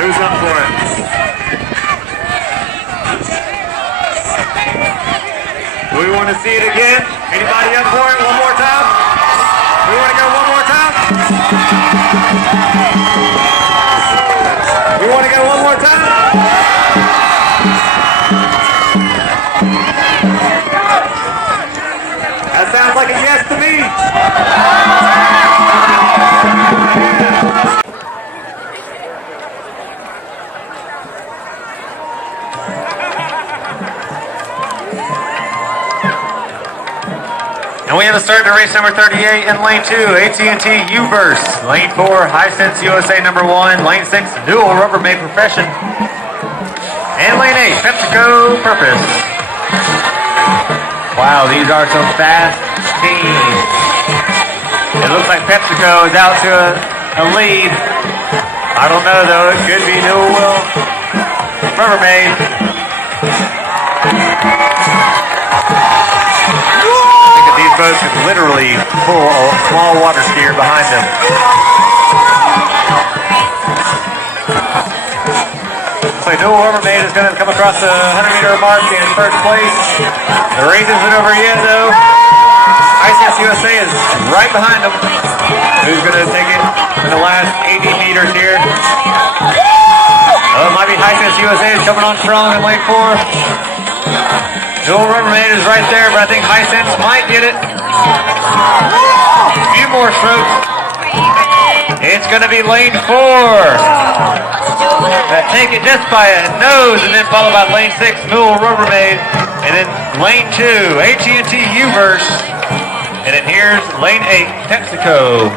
Who's up for it? Do we want to see it again? Anybody up for it? One more time? We want to go one more time? We want to go one more time? That sounds like a yes to me. And we have a start to race number 38 in lane 2, AT&T U-Verse. Lane 4, Hisense USA number 1. Lane 6, Dual Rubbermaid Profession. And lane 8, PepsiCo Purpose. Wow, these are some fast teams. It looks like PepsiCo is out to a lead. I don't know though, it could be Dual Rubbermaid. These boats could literally pull a small water skier behind them. So Dual Rubbermaid is going to come across the 100-meter mark in first place. The race isn't over yet though. Hisense USA is right behind them. Who's going to take it in the last 80 meters here? Oh, it might be Hisense USA is coming on strong in lane 4. Dual Rubbermaid is right there, but I think Hisense might get it. A few more strokes. It's going to be lane 4. Take it just by a nose, and then followed by lane 6, Dual Rubbermaid. And then lane 2, AT&T U-Verse. And then here's lane 8, PepsiCo.